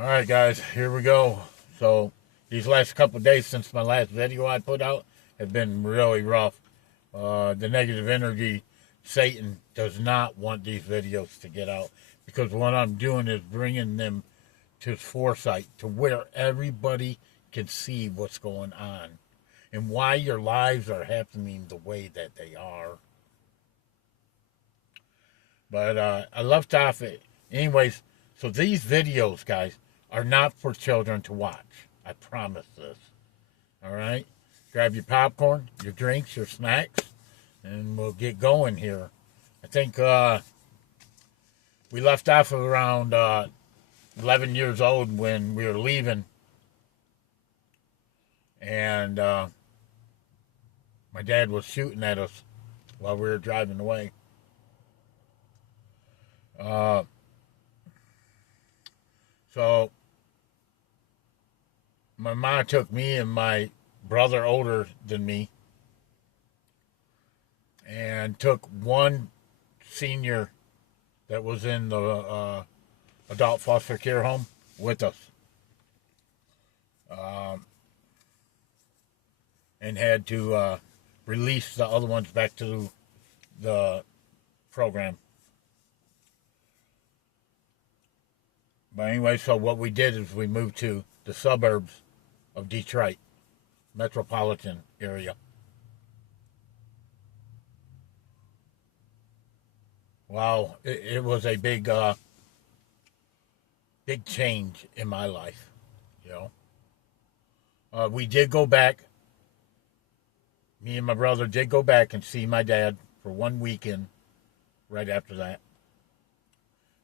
All right, guys, here we go. So these last couple of days since my last video I put out have been really rough. The negative energy, Satan does not want these videos to get out because what I'm doing is bringing them to foresight to where everybody can see what's going on and why your lives are happening the way that they are. But I left off it. Anyways, so these videos, guys, are not for children to watch. I promise this. All right? Grab your popcorn, your drinks, your snacks, and we'll get going here. I think we left off around 11 years old when we were leaving. And my dad was shooting at us while we were driving away. Uh, so my mom took me and my brother older than me and took one senior that was in the adult foster care home with us, um, and had to release the other ones back to the program. But anyway, so what we did is we moved to the suburbs of Detroit, metropolitan area. Wow, it was a big change in my life. You know, we did go back. Me and my brother did go back and see my dad for one weekend right after that.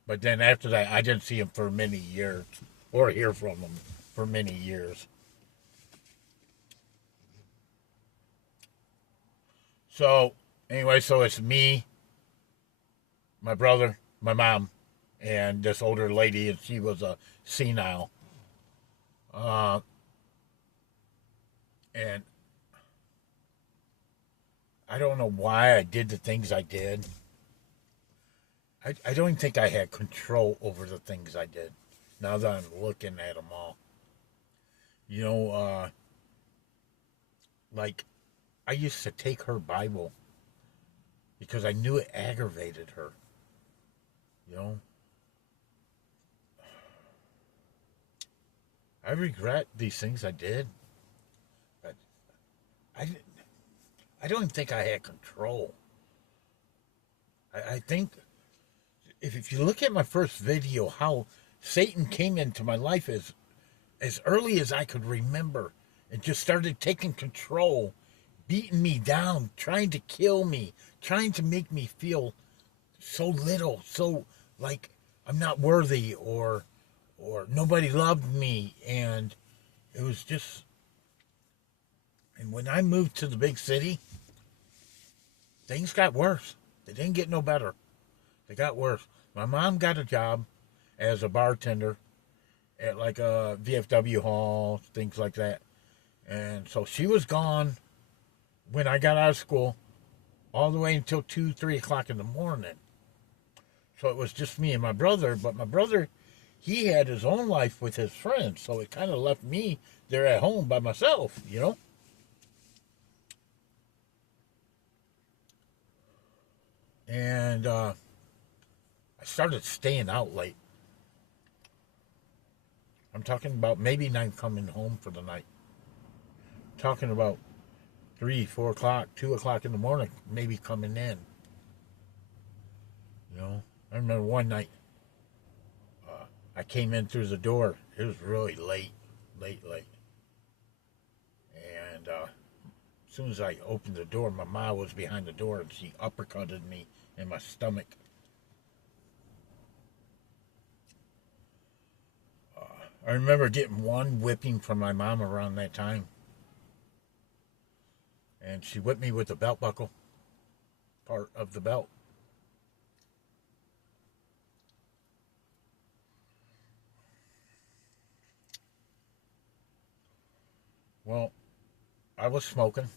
But then after that, I didn't see him for many years or hear from him for many years. So, anyway, so it's me, my brother, my mom, and this older lady, and she was a senile. Uh, and I don't know why I did the things I did. I don't even think I had control over the things I did. Now that I'm looking at them all, you know, like I used to take her Bible because I knew it aggravated her. You know, I regret these things I did, but I didn't. I don't even think I had control. I think if you look at my first video, how Satan came into my life as early as I could remember and just started taking control, beating me down, trying to kill me, trying to make me feel so little, so like I'm not worthy or nobody loved me, and it was just. And when I moved to the big city, things got worse. They didn't get no better. They got worse. My mom got a job as a bartender at like a VFW hall, things like that. And so she was gone when I got out of school all the way until 2, 3 o'clock in the morning. So it was just me and my brother. But my brother, he had his own life with his friends. So it kind of left me there at home by myself, you know? And I started staying out late. I'm talking about maybe not coming home for the night. I'm talking about 3, 4 o'clock, 2 o'clock in the morning, maybe coming in. You know, I remember one night I came in through the door. It was really late, late. And as soon as I opened the door, my mom was behind the door and she uppercutted me in my stomach. I remember getting one whipping from my mom around that time. And she whipped me with the belt buckle part of the belt. Well, I was smoking.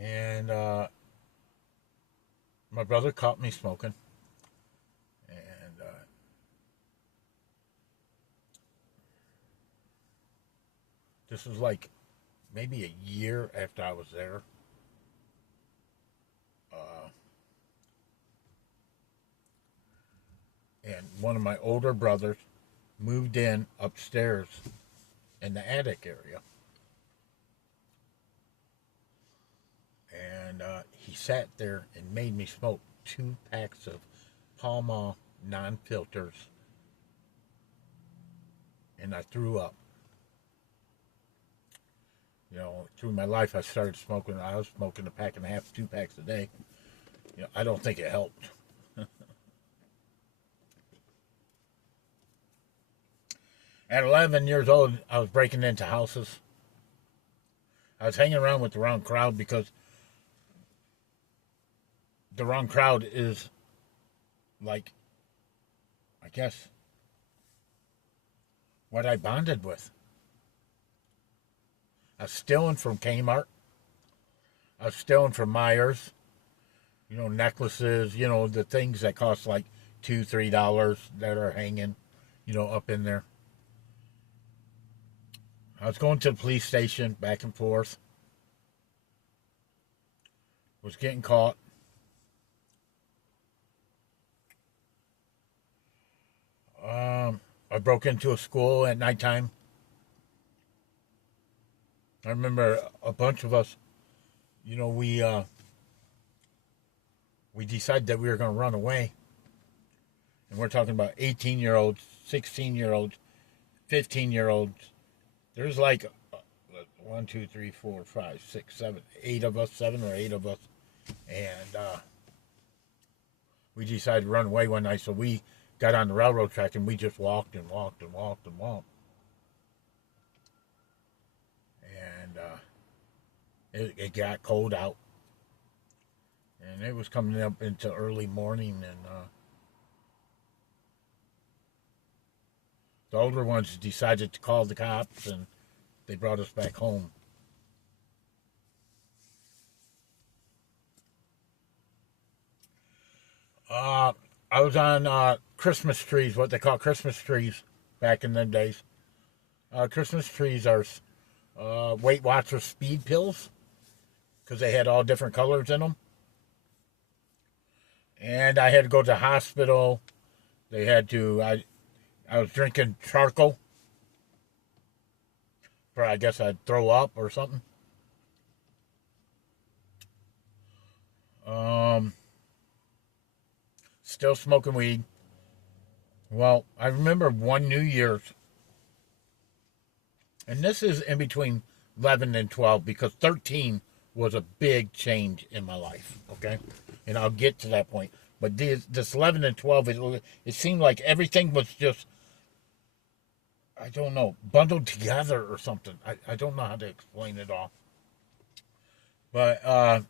And my brother caught me smoking. And This was like maybe a year after I was there. Uh, and one of my older brothers moved in upstairs in the attic area. And he sat there and made me smoke 2 packs of Pall Mall non-filters, and I threw up. You know, through my life, I started smoking. I was smoking a pack and a half, 2 packs a day. You know, I don't think it helped. At 11 years old, I was breaking into houses. I was hanging around with the wrong crowd because the wrong crowd is like, I guess, what I bonded with. I was stealing from Kmart. I was stealing from Myers. You know, necklaces, you know, the things that cost like $2, $3 that are hanging, you know, up in there. I was going to the police station back and forth. Was getting caught. I broke into a school at nighttime. I remember a bunch of us, you know, we decided that we were going to run away. And we're talking about 18-year-olds, 16-year-olds, 15-year-olds. There's like 1, 2, 3, 4, 5, 6, 7, 8 of us, 7 or 8 of us. And we decided to run away one night, so we got on the railroad track and we just walked and walked and walked and walked. And it got cold out. And it was coming up into early morning, and the older ones decided to call the cops, and they brought us back home. I was on Christmas trees, what they call Christmas trees back in them days. Christmas trees are Weight Watchers speed pills because they had all different colors in them. And I had to go to the hospital. They had to, I was drinking charcoal. For I guess I'd throw up or something. Still smoking weed. Well, I remember one New Year's, and this is in between 11 and 12 because 13 was a big change in my life, okay? And I'll get to that point. But this 11 and 12, it seemed like everything was just, I don't know, bundled together or something. I don't know how to explain it all. But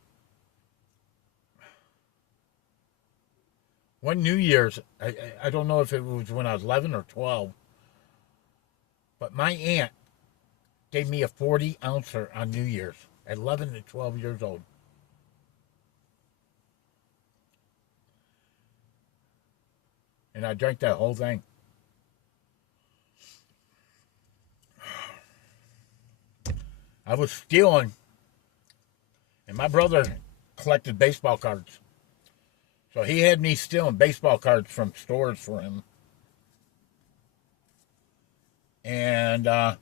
one New Year's, I don't know if it was when I was 11 or 12, but my aunt gave me a 40-ouncer on New Year's at 11 and 12 years old. And I drank that whole thing. I was stealing, and my brother collected baseball cards. So he had me stealing baseball cards from stores for him. And I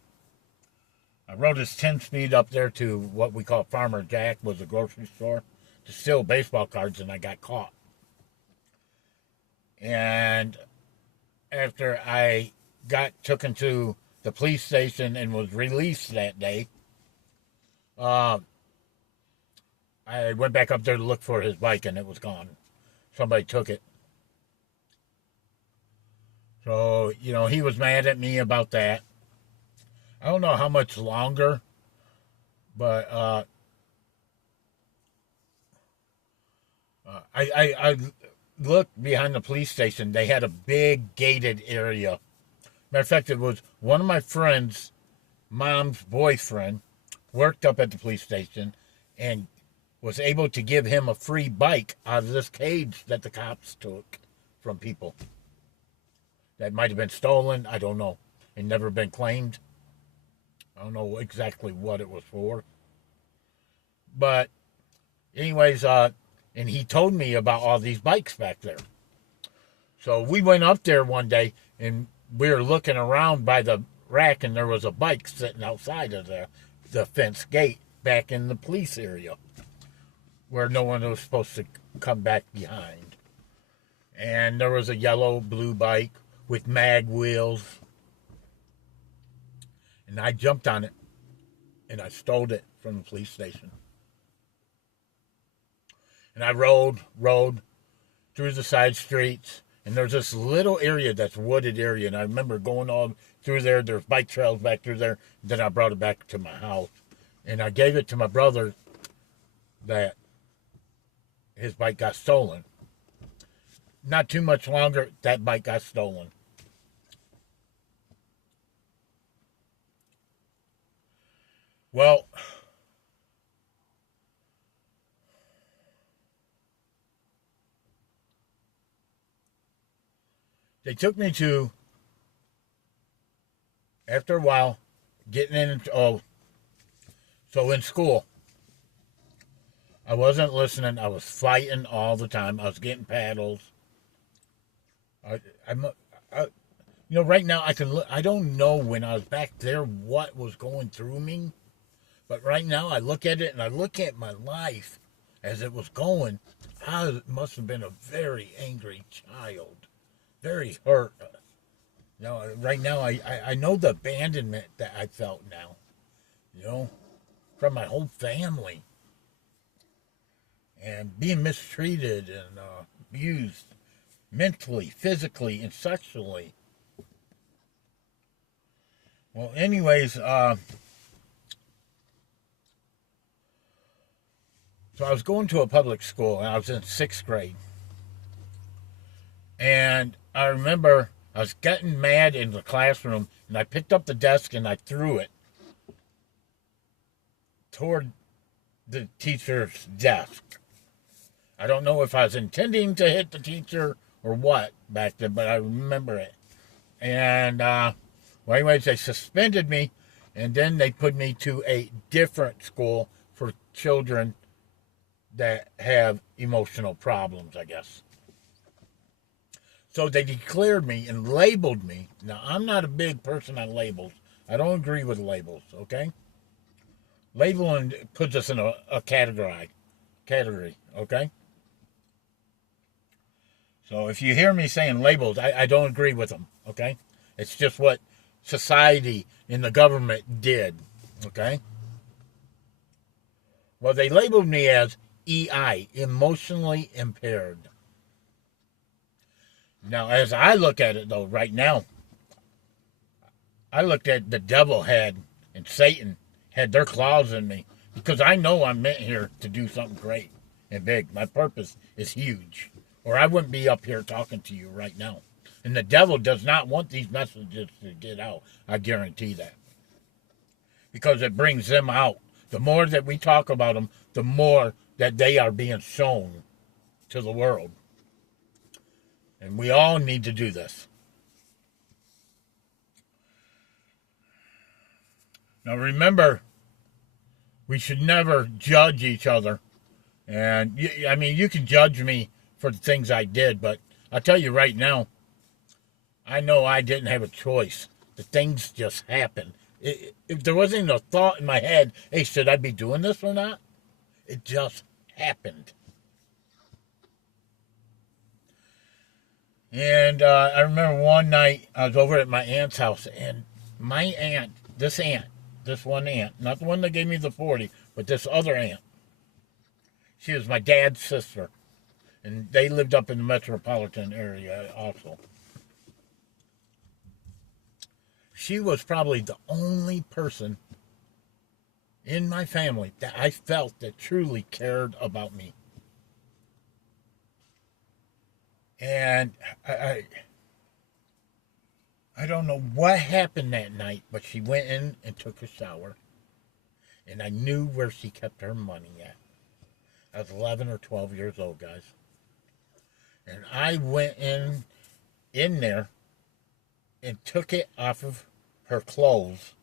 rode his 10-speed up there to what we call Farmer Jack, was a grocery store, to steal baseball cards, and I got caught. And after I got taken to the police station and was released that day, I went back up there to look for his bike, and it was gone. Somebody took it. So, you know, he was mad at me about that. I don't know how much longer, but I looked behind the police station. They had a big gated area. Matter of fact, it was one of my friend's mom's boyfriend worked up at the police station and was able to give him a free bike out of this cage that the cops took from people. That might have been stolen, I don't know, and never been claimed. I don't know exactly what it was for. But anyways, and he told me about all these bikes back there. So we went up there one day and we were looking around by the rack, and there was a bike sitting outside of the fence gate back in the police area where no one was supposed to come back behind. And there was a yellow blue bike with mag wheels. And I jumped on it and I stole it from the police station. And I rode through the side streets. And there's this little area that's wooded area. And I remember going all through there. There's bike trails back through there. Then I brought it back to my house. And I gave it to my brother that his bike got stolen. Not too much longer, that bike got stolen. Well, they took me to, after a while, getting into, so in school, I wasn't listening. I was fighting all the time. I was getting paddles. I right now I can look. I don't know when I was back there what was going through me, but right now I look at it and I look at my life as it was going. I must have been a very angry child, very hurt. Right now I know the abandonment that I felt now, from my whole family, and being mistreated and abused mentally, physically, and sexually. Well, anyways, so I was going to a public school, and I was in 6th grade. And I remember I was getting mad in the classroom, and I picked up the desk and I threw it toward the teacher's desk. I don't know if I was intending to hit the teacher or what back then, but I remember it. And, anyways, they suspended me, and then they put me to a different school for children that have emotional problems, I guess. So they declared me and labeled me. Now, I'm not a big person on labels. I don't agree with labels, okay? Labeling puts us in a category, okay? So if you hear me saying labels, I don't agree with them, okay? It's just what society and the government did, okay? Well, they labeled me as EI, emotionally impaired. Now, as I look at it, though, right now, I looked at the devil and Satan had their claws in me, because I know I'm meant here to do something great and big. My purpose is huge, or I wouldn't be up here talking to you right now. And the devil does not want these messages to get out. I guarantee that. Because it brings them out. The more that we talk about them, the more that they are being shown to the world. And we all need to do this. Now remember, we should never judge each other. And, you can judge me for the things I did, but I'll tell you right now, I know I didn't have a choice. The things just happened. If there wasn't a thought in my head, hey, should I be doing this or not? It just happened. And I remember one night I was over at my aunt's house, and my aunt, this one aunt, not the one that gave me the 40, but this other aunt, she was my dad's sister, and they lived up in the metropolitan area also. She was probably the only person in my family that I felt that truly cared about me. And I don't know what happened that night, but she went in and took a shower. And I knew where she kept her money at. I was 11 or 12 years old, guys. And I went in there and took it off of her clothes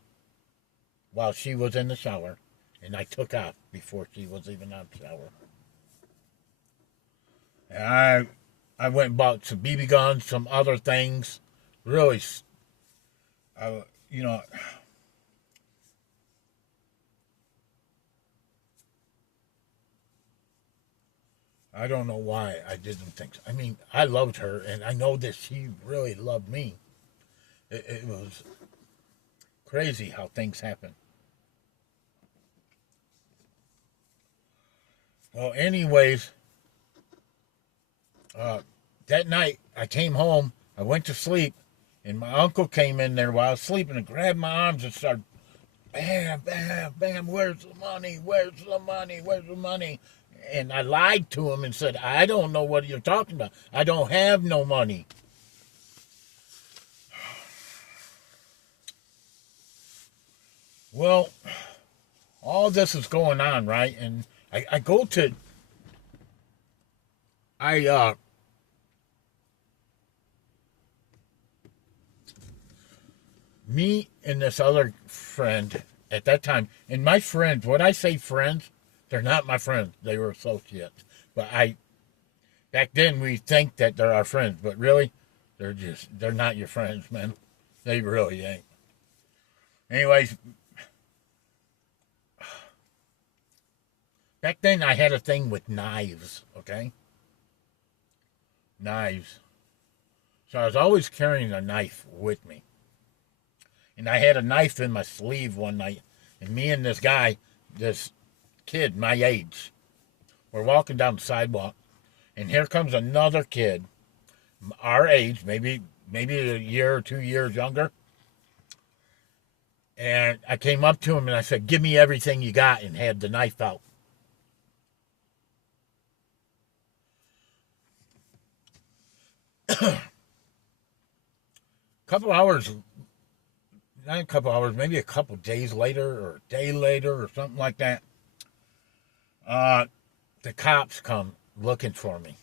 while she was in the shower, and I took off before she was even out of the shower. And I went and bought some BB guns, some other things. Really, you know, I don't know why I didn't think so. I mean, I loved her, and I know that she really loved me. It was crazy how things happen. Well, anyways, uh, that night I came home, I went to sleep, and my uncle came in there while I was sleeping and grabbed my arms and started, bam, bam, bam, where's the money? Where's the money? Where's the money? And I lied to him and said, I don't know what you're talking about. I don't have no money. Well, all this is going on, right? And I go to, I, me and this other friend at that time, and my friends, when I say friends, they're not my friends. They were associates. But back then we think that they're our friends, but really, they're not your friends, man. They really ain't. Anyways, back then I had a thing with knives, okay? Knives. So I was always carrying a knife with me. And I had a knife in my sleeve one night, and me and this guy, this kid my age, we're walking down the sidewalk, and here comes another kid, our age, maybe a year or 2 years younger. And I came up to him and I said, "Give me everything you got," and had the knife out. Couple hours, not a couple hours, maybe a couple days later or a day later or something like that, the cops come looking for me.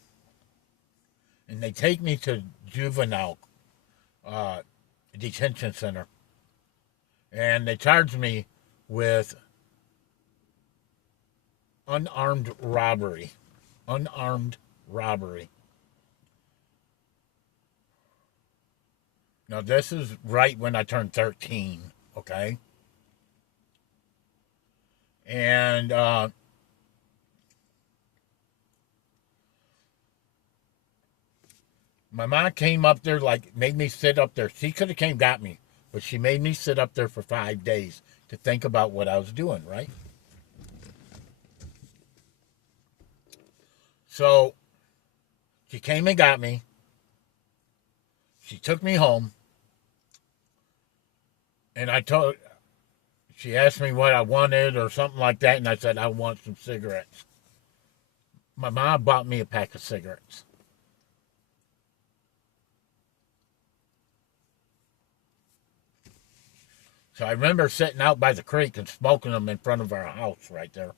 And they take me to juvenile uh, detention center. And they charge me with unarmed robbery. Unarmed robbery. Now, this is right when I turned 13, okay? And my mom came up there, like, made me sit up there. She could have came got me, but she made me sit up there for 5 days to think about what I was doing, right? So she came and got me. She took me home. And she asked me what I wanted or something like that, and I said, I want some cigarettes. My mom bought me a pack of cigarettes. So I remember sitting out by the creek and smoking them in front of our house right there.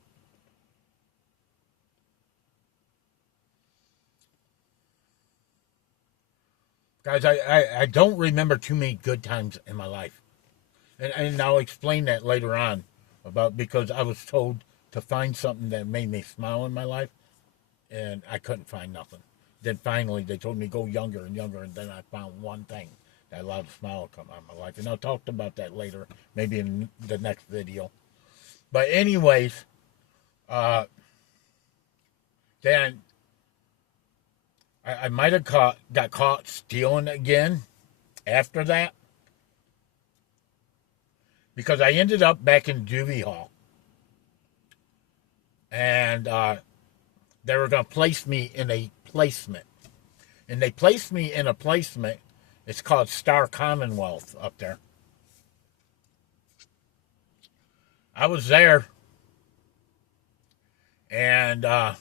Guys, I don't remember too many good times in my life. And I'll explain that later on about because I was told to find something that made me smile in my life, and I couldn't find nothing. Then finally they told me go younger and younger, and then I found one thing that allowed a smile to come out of my life. And I'll talk about that later, maybe in the next video. But anyways, then I might have got caught stealing again after that. Because I ended up back in juvie hall. And they were going to place me in a placement. And they placed me in a placement. It's called Star Commonwealth up there. I was there. And so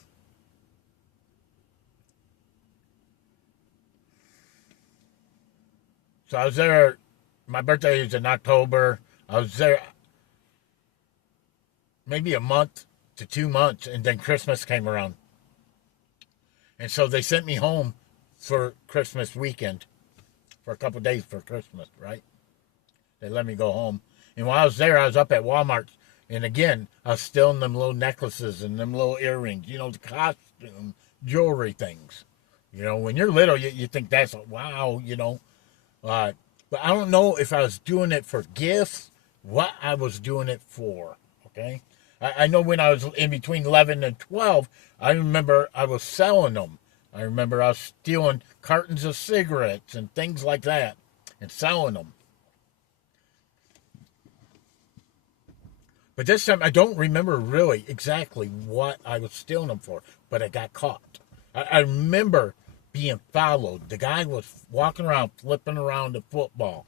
I was there. My birthday is in October. I was there maybe a month to 2 months, and then Christmas came around. And so they sent me home for Christmas weekend, for a couple of days for Christmas, right? They let me go home. And while I was there, I was up at Walmart. And again, I was stealing them little necklaces and them little earrings, the costume, jewelry things. When you're little, you think that's, wow. But I don't know if I was doing it for gifts, what I was doing it for, okay? I know when I was in between 11 and 12, I remember I was selling them. I remember I was stealing cartons of cigarettes and things like that and selling them. But this time, I don't remember really exactly what I was stealing them for, but I got caught. I remember being followed. The guy was walking around, flipping around the football.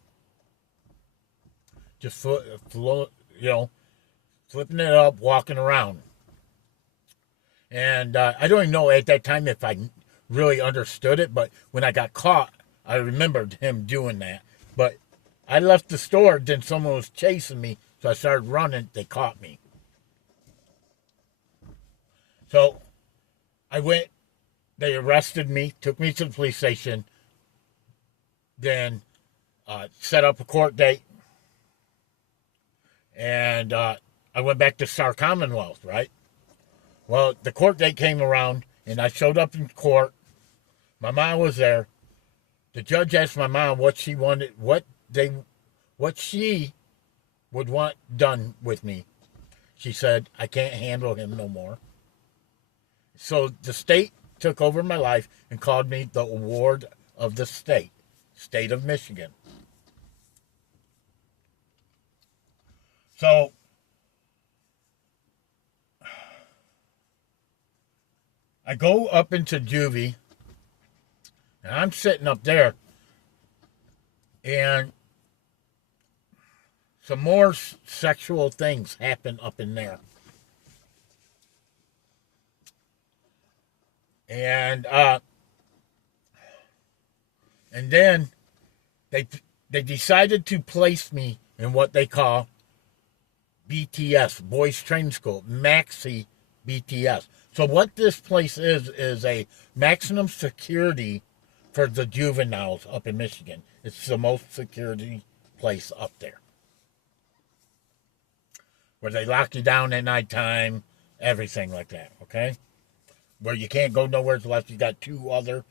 Just, flipping it up, walking around. And I don't even know at that time if I really understood it, but when I got caught, I remembered him doing that. But I left the store, then someone was chasing me, so I started running. They caught me. So I went, they arrested me, took me to the police station, then set up a court date, and I went back to Star Commonwealth, right? Well, the court date came around, and I showed up in court. My mom was there. The judge asked my mom what she wanted, what she would want done with me. She said, I can't handle him no more. So the state took over my life and called me the award of the state of Michigan. So I go up into juvie, and I'm sitting up there, and some more sexual things happen up in there. And then they decided to place me in what they call BTS, Boys Training School, Maxi BTS. So what this place is a maximum security for the juveniles up in Michigan. It's the most security place up there, where they lock you down at nighttime, everything like that, okay? Where you can't go nowhere unless you got two other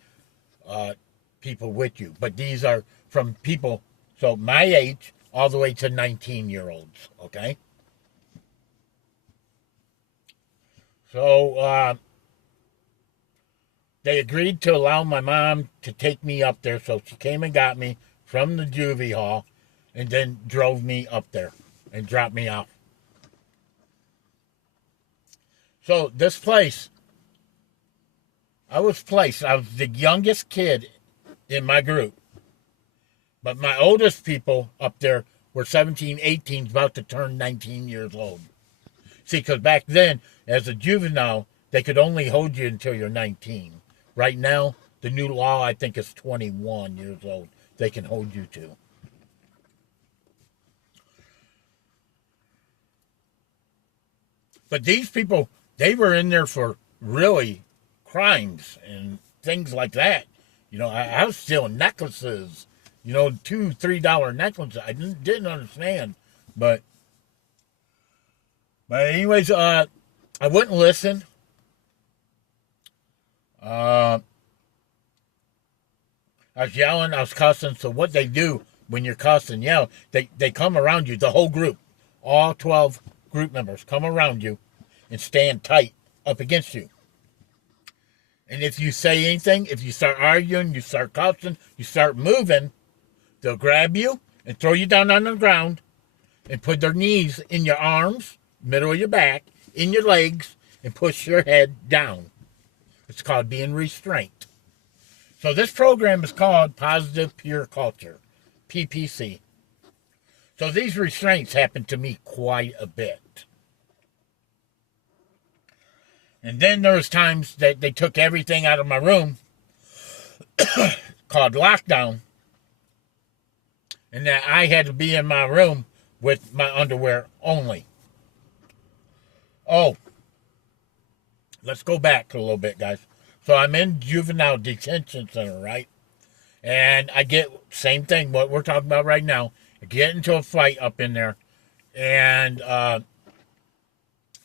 people with you. But these are from people, so my age, all the way to 19-year-olds, okay? So they agreed to allow my mom to take me up there, so she came and got me from the juvie hall and then drove me up there and dropped me off. So this place, I was the youngest kid in my group. But my oldest people up there were 17, 18, about to turn 19 years old. See, because back then, as a juvenile, they could only hold you until you're 19. Right now, the new law, I think, is 21 years old. They can hold you to. But these people, they were in there for really crimes and things like that. I was stealing necklaces, $2, $3 necklaces. I didn't understand. But anyways, I wouldn't listen. I was yelling, I was cussing. So what they do when you're cussing, yell, they come around you, the whole group, all 12 group members come around you and stand tight up against you. And if you say anything, if you start arguing, you start cussing, you start moving, they'll grab you and throw you down on the ground and put their knees in your arms, middle of your back, in your legs, and push your head down. It's called being restrained. So this program is called Positive Peer Culture, PPC. So these restraints happen to me quite a bit. And then there was times that they took everything out of my room, called lockdown, and that I had to be in my room with my underwear only. Oh, let's go back a little bit, guys. So I'm in juvenile detention center, right? And I get, same thing, what we're talking about right now. I get into a fight up in there And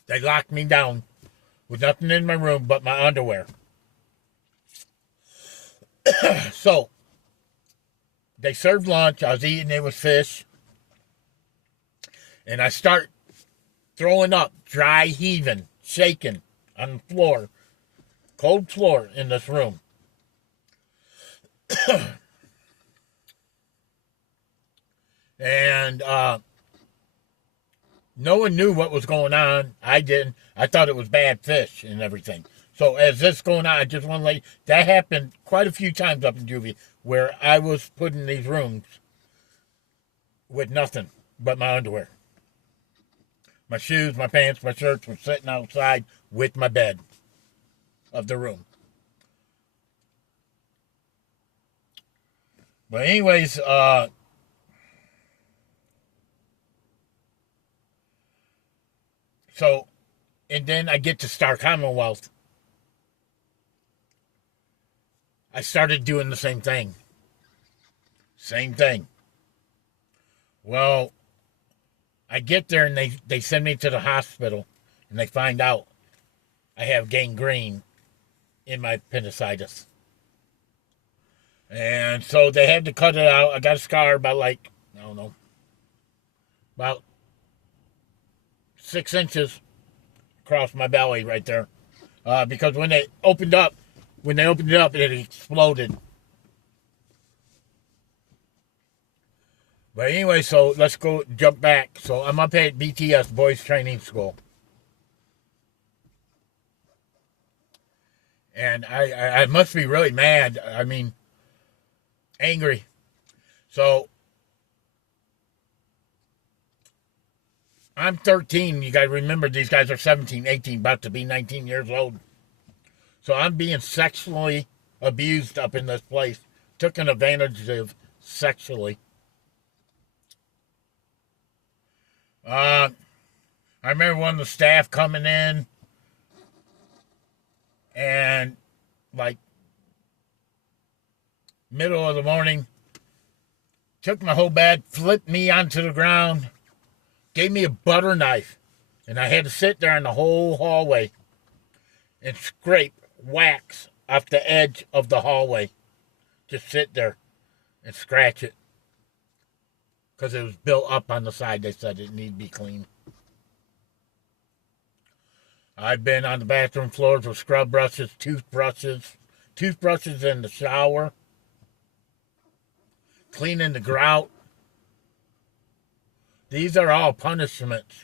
they locked me down with nothing in my room but my underwear. So they served lunch. I was eating it with fish. And I start throwing up, dry heaving, shaking on the floor, cold floor in this room. And no one knew what was going on. I didn't. I thought it was bad fish and everything. So as this going on, I just want to let you, that happened quite a few times up in Juvie where I was put in these rooms with nothing but my underwear. My shoes, my pants, my shirts were sitting outside with my bed of the room. But anyways, so, and then I get to Star Commonwealth. I started doing the same thing. Same thing. Well, I get there and they send me to the hospital and they find out I have gangrene in my appendicitis. And so they had to cut it out. I got a scar about I don't know, about 6 inches across my belly right there. Because when they opened it up, it exploded. But anyway, so let's jump back. So I'm up at BTS, Boys Training School. And I must be really mad. I mean, angry. So I'm 13. You guys remember these guys are 17, 18, about to be 19 years old. So I'm being sexually abused up in this place. Taken advantage of sexually. I remember one of the staff coming in and middle of the morning, took my whole bed, flipped me onto the ground, gave me a butter knife, and I had to sit there in the whole hallway and scrape wax off the edge of the hallway. Just sit there and scratch it. Because it was built up on the side. They said it needed to be clean. I've been on the bathroom floors with scrub brushes, toothbrushes in the shower, cleaning the grout. These are all punishments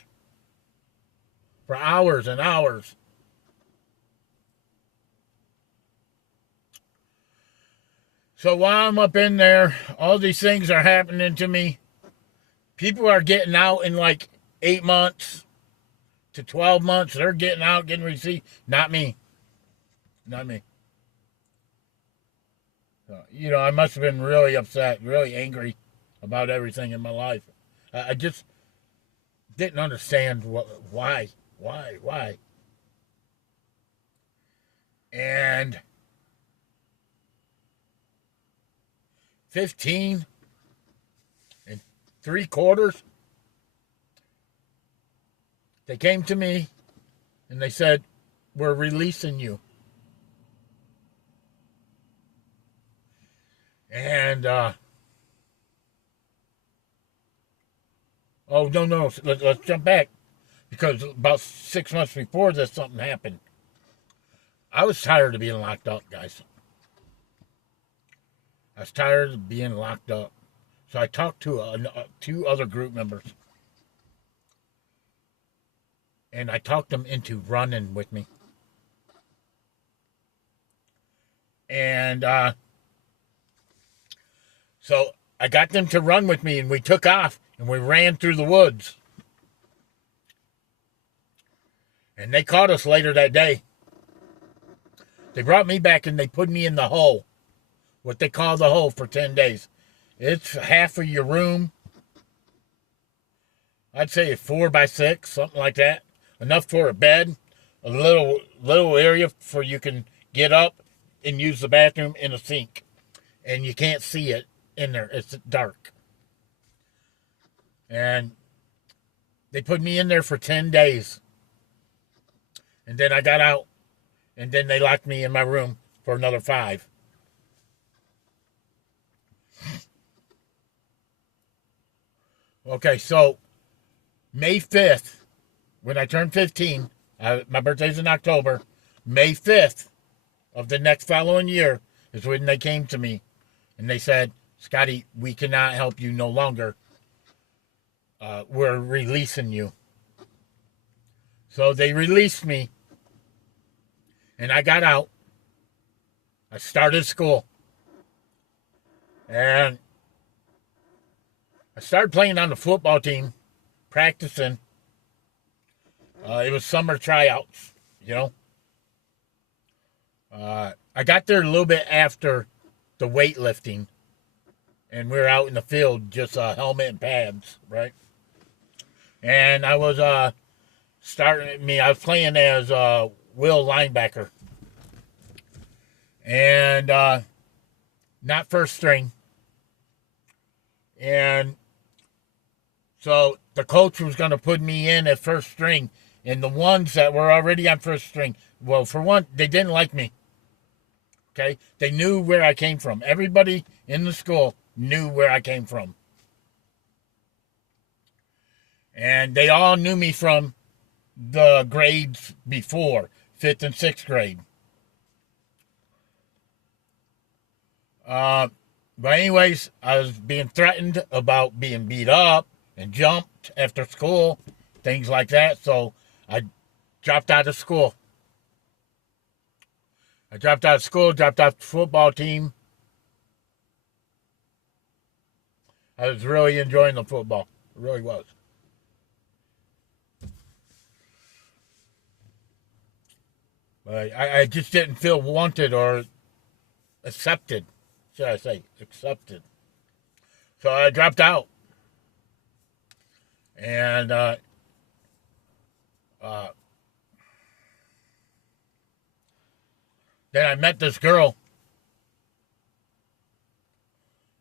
for hours and hours. So while I'm up in there, all these things are happening to me. People are getting out in 8 months to 12 months. They're getting out, getting received. Not me. Not me. So, I must have been really upset, really angry about everything in my life. I just didn't understand why. And 15 and 3/4, they came to me and they said, "We're releasing you." And oh no, let's jump back, because about 6 months before this, something happened. I was tired of being locked up, guys. I was tired of being locked up. So I talked to 2 other group members. And I talked them into running with me. And so I got them to run with me, and we took off, and we ran through the woods. And they caught us later that day. They brought me back, and they put me in the hole, what they call the hole, for 10 days. It's half of your room. I'd say 4 by 6, something like that. Enough for a bed, a little area for you can get up and use the bathroom, in a sink. And you can't see it in there. It's dark. And They put me in there for 10 days. And then I got out. And then they locked me in my room for another 5. Okay, so May 5th, when I turned 15, my birthday's in October, May 5th of the next following year is when they came to me. And they said, Scotty, we cannot help you no longer. We're releasing you. So they released me. And I got out. I started school. And I started playing on the football team, practicing. It was summer tryouts, you know. I got there a little bit after the weightlifting. And we were out in the field, just helmet and pads, right? And I was I was playing as Will linebacker. And not first string. And so the coach was going to put me in at first string. And the ones that were already on first string, well, for one, they didn't like me. Okay? They knew where I came from. Everybody in the school knew where I came from. And they all knew me from the grades before, 5th and 6th grade. But anyways, I was being threatened about being beat up and jumped after school, things like that. So I dropped out of school. Dropped off the football team. I was really enjoying the football. It really was. But I just didn't feel wanted or accepted. Should I say accepted? So I dropped out. And then I met this girl.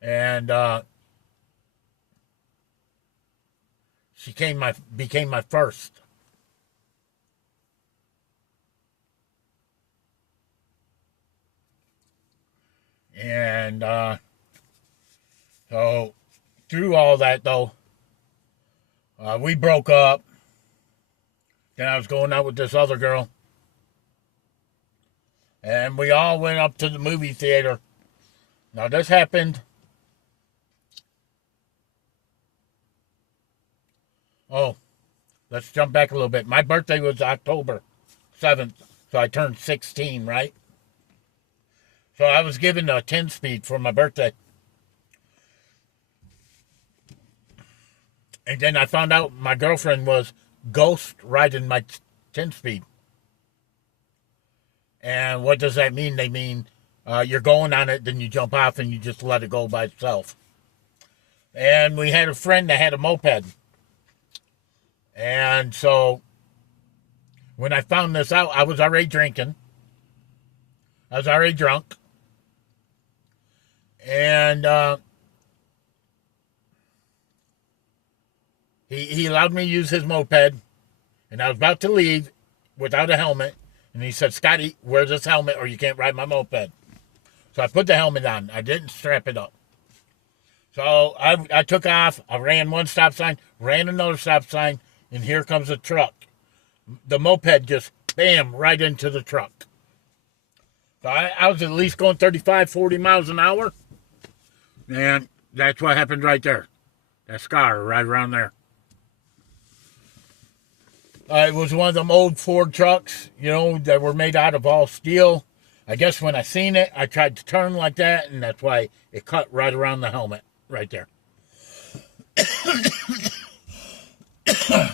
And she became my first. And so through all that, though, we broke up. Then I was going out with this other girl. And we all went up to the movie theater. Now, this happened. Oh, let's jump back a little bit. My birthday was October 7th, so I turned 16, right? So I was given a 10-speed for my birthday. And then I found out my girlfriend was ghost riding my 10-speed. And what does that mean? They mean you're going on it, then you jump off and you just let it go by itself. And we had a friend that had a moped. And so when I found this out, I was already drinking. I was already drunk. And he allowed me to use his moped. And I was about to leave without a helmet. And he said, Scotty, wear this helmet or you can't ride my moped. So I put the helmet on. I didn't strap it up. So I took off. I ran one stop sign, ran another stop sign, and here comes a truck. The moped just, bam, right into the truck. So I was at least going 35, 40 miles an hour. And that's what happened right there. That scar right around there. It was one of them old Ford trucks, you know, that were made out of all steel. I guess when I seen it, I tried to turn like that, and that's why it cut right around the helmet, right there.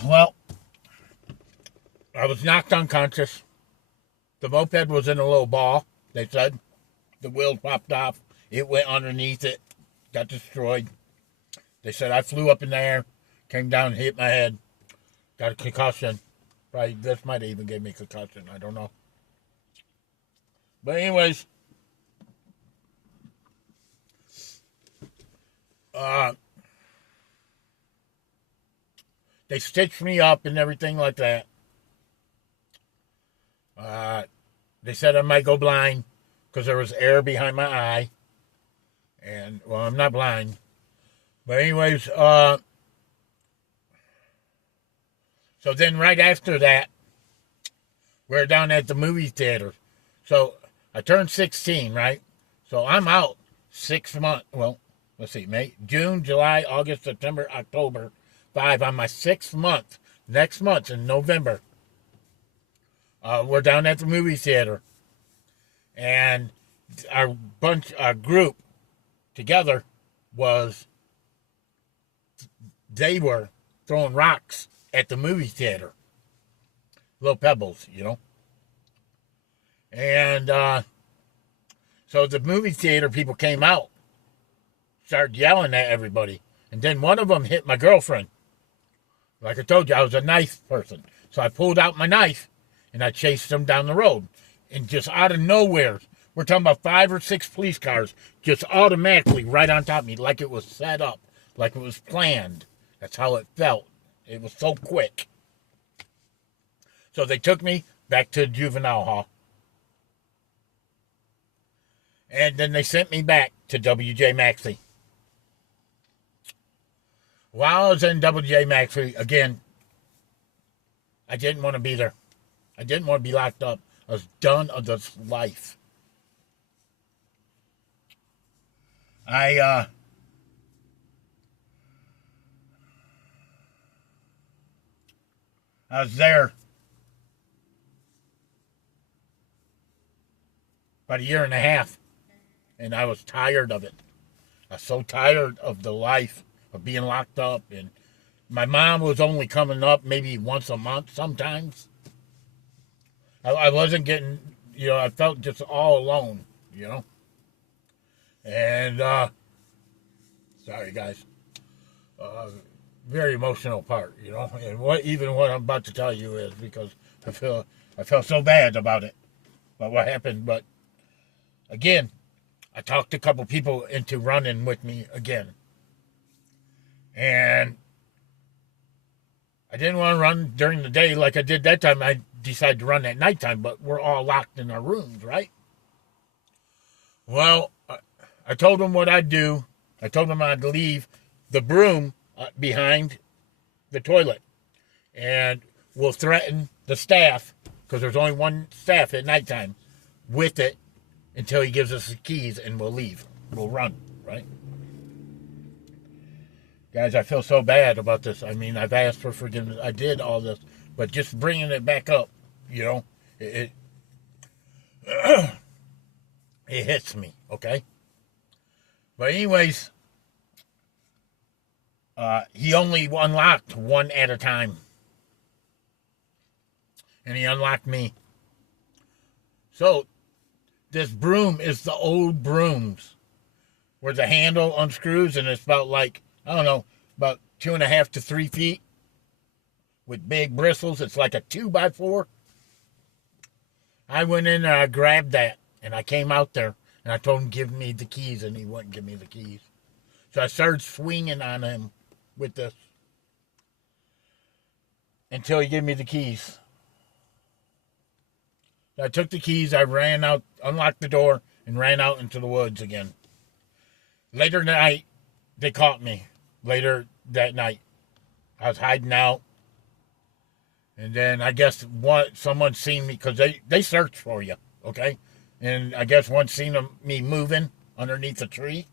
Well, I was knocked unconscious. The moped was in a little ball, they said. The wheel popped off. It went underneath it, got destroyed. They said I flew up in the air, came down, hit my head, got a concussion. Probably this might have even gave me a concussion. I don't know. But anyways, They stitched me up and everything like that. They said I might go blind because there was air behind my eye. And, well, I'm not blind. But anyways, so then right after that, we're down at the movie theater. So I turned 16, right? So I'm out 6 months. Well, let's see, May, June, July, August, September, October, 5 on my 6th month. Next month in November, we're down at the movie theater. And our group together they were throwing rocks at the movie theater. Little pebbles, you know. And so the movie theater people came out, started yelling at everybody. And then one of them hit my girlfriend. Like I told you, I was a knife person. So I pulled out my knife and I chased them down the road. And just out of nowhere, we're talking about 5 or 6 police cars just automatically right on top of me, like it was set up, like it was planned. That's how it felt. It was so quick. So they took me back to the juvenile hall. And then they sent me back to W.J. Maxey. While I was in W.J. Maxey, again, I didn't want to be there. I didn't want to be locked up. I was done of this life. I was there about a year and a half, and I was tired of it. I was so tired of the life of being locked up, and my mom was only coming up maybe once a month sometimes. I wasn't getting, I felt just all alone, And, sorry guys, very emotional part, and what I'm about to tell you is because I felt so bad about what happened, but again, I talked a couple people into running with me again, and I didn't want to run during the day like I did that time. I decided to run at nighttime, but we're all locked in our rooms, right? Well, I told them what I'd do. I told them I'd leave the broom behind the toilet, and we'll threaten the staff, because there's only one staff at nighttime, with it until he gives us the keys, and we'll leave. We'll run, right? Guys, I feel so bad about this. I mean, I've asked for forgiveness. I did all this, but just bringing it back up, it hits me, okay? But anyways, he only unlocked one at a time. And he unlocked me. So, this broom is the old brooms, where the handle unscrews, and it's about about 2.5 to 3 feet with big bristles. It's like a 2x4. I went in and I grabbed that, and I came out there, and I told him, give me the keys, and he wouldn't give me the keys. So I started swinging on him with this until he gave me the keys. So I took the keys, I ran out, unlocked the door, and ran out into the woods again. Later that night, they caught me. Later that night, I was hiding out. And then I guess someone seen me, because they search for you, okay? And I guess one seen me moving underneath a tree.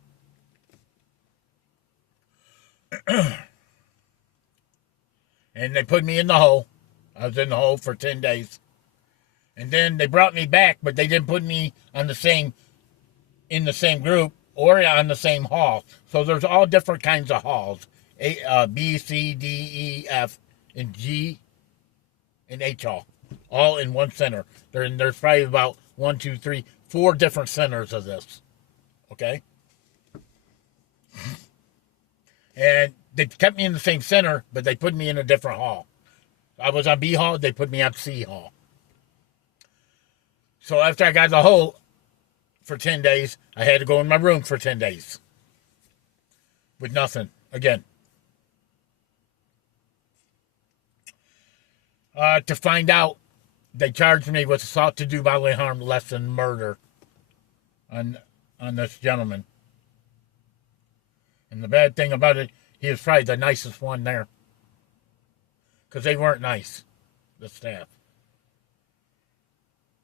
And they put me in the hole. I was in the hole for 10 days. And then they brought me back, but they didn't put me in the same group or on the same hall. So there's all different kinds of halls. B, C, D, E, F, and G, and H hall. All in one center. There's probably about 1, 2, 3, 4 different centers of this. Okay? And they kept me in the same center, but they put me in a different hall. I was on B hall, they put me on C hall. So after I got the hole for 10 days, I had to go in my room for 10 days. With nothing. Again. To find out, they charged me with assault to do bodily harm less than murder on this gentleman. And the bad thing about it, he was probably the nicest one there. Because they weren't nice, the staff.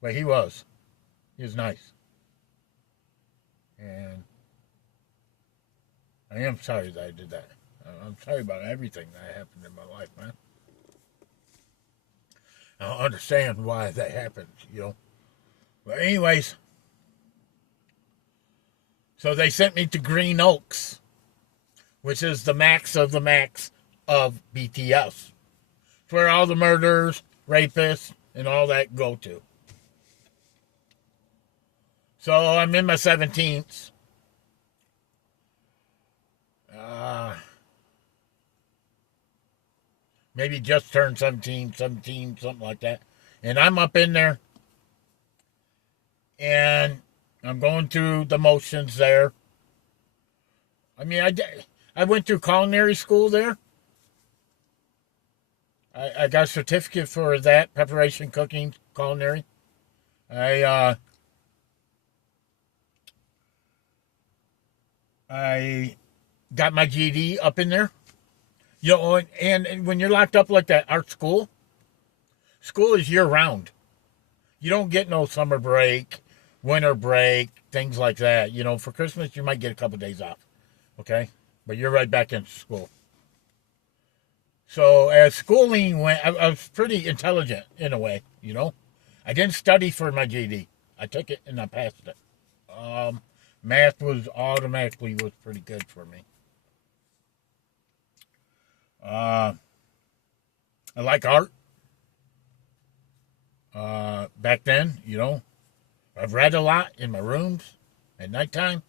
But he was. He was nice. And I am sorry that I did that. I'm sorry about everything that happened in my life, man. I don't understand why that happened, you know. But anyways, so they sent me to Green Oaks, which is the max of BTS. It's where all the murderers, rapists, and all that go to. So I'm in my 17th. Maybe just turned 17, something like that. And I'm up in there. And I'm going through the motions there. I mean, I went through culinary school there. I got a certificate for that, preparation, cooking, culinary. I got my GED up in there. You know, and when you're locked up like that, art school is year-round. You don't get no summer break, winter break, things like that. You know, for Christmas, you might get a couple days off, okay? But you're right back into school. So as schooling went, I was pretty intelligent in a way, you know. I didn't study for my GED. I took it and I passed it. Math was pretty good for me. I like art. Back then, you know, I've read a lot in my rooms at nighttime.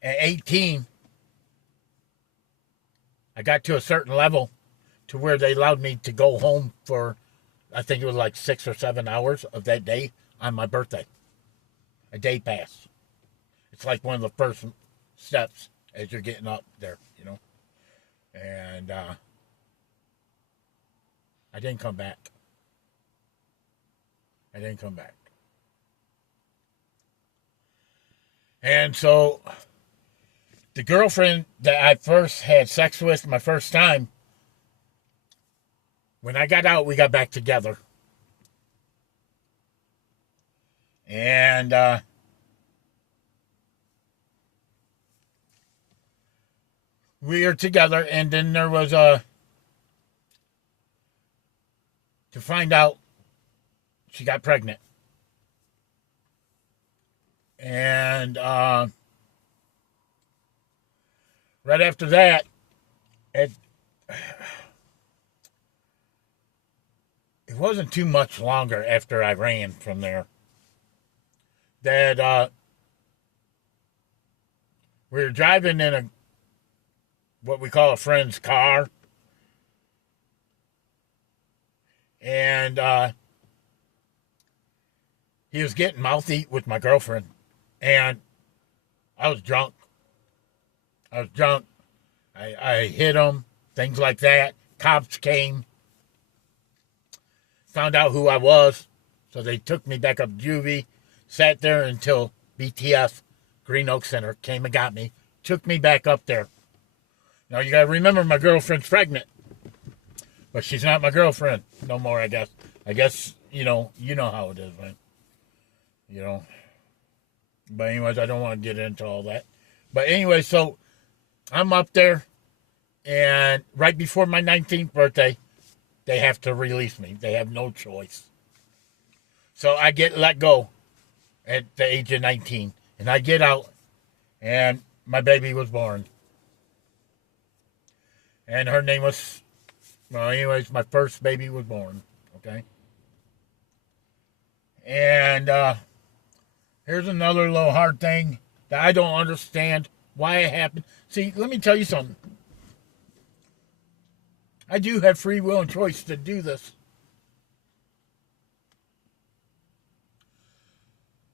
At 18, I got to a certain level to where they allowed me to go home for, I think it was like 6 or 7 hours of that day on my birthday. A day pass. It's like one of the first steps as you're getting up there, you know. And I didn't come back. And so the girlfriend that I first had sex with my first time, when I got out, we got back together. And we were together, and then there was to find out she got pregnant. And right after that, it wasn't too much longer after I ran from there that we were driving in what we call a friend's car. And he was getting mouthy with my girlfriend. And I was drunk. I hit him, things like that. Cops came, found out who I was. So they took me back up juvie, sat there until BTS, Green Oak Center, came and got me, took me back up there. Now you gotta remember my girlfriend's pregnant. But she's not my girlfriend no more, I guess. I guess, you know how it is, man. You know. But anyways, I don't want to get into all that. But anyway, so I'm up there, and right before my 19th birthday, they have to release me. They have no choice. So I get let go at the age of 19, and I get out, and my baby was born. And her name was, well, anyways, my first baby was born, okay? And here's another little hard thing that I don't understand why it happened. See, let me tell you something. I do have free will and choice to do this.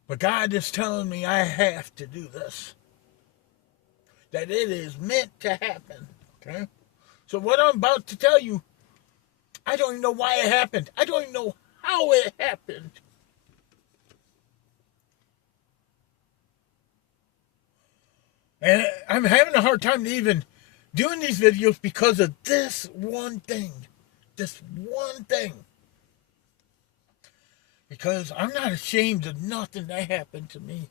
But God is telling me I have to do this. That it is meant to happen, okay? So what I'm about to tell you, I don't even know why it happened. I don't even know how it happened. And I'm having a hard time even doing these videos because of this one thing. This one thing. Because I'm not ashamed of nothing that happened to me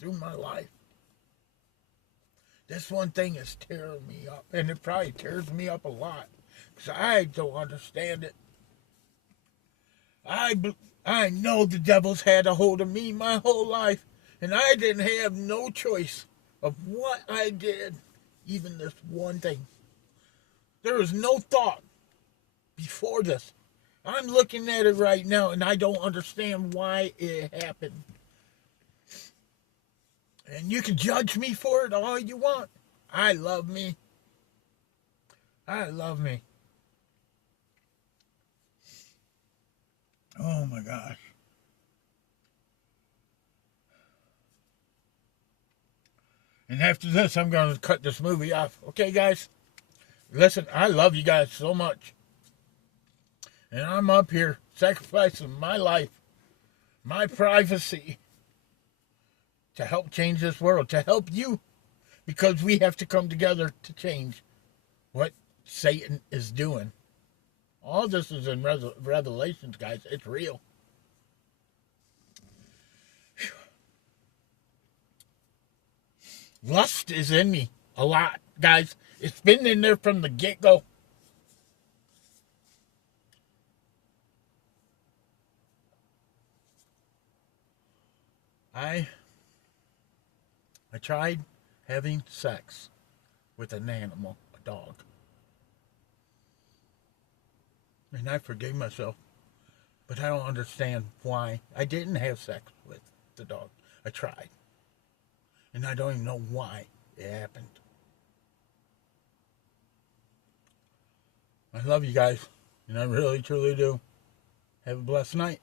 through my life. This one thing is tearing me up. And it probably tears me up a lot. Because I don't understand it. I know the devil's had a hold of me my whole life. And I didn't have no choice of what I did. Even this one thing. There was no thought before this. I'm looking at it right now and I don't understand why it happened. And you can judge me for it all you want. I love me. I love me. Oh my gosh. And after this, I'm going to cut this movie off. Okay, guys? Listen, I love you guys so much. And I'm up here sacrificing my life, my privacy, to help change this world, to help you. Because we have to come together to change what Satan is doing. All this is in Revelations, guys. It's real. Lust is in me a lot, guys. It's been in there from the get-go. I tried having sex with an animal, a dog. And I forgave myself. But I don't understand why I didn't have sex with the dog. I tried. And I don't even know why it happened. I love you guys. And I really, truly do. Have a blessed night.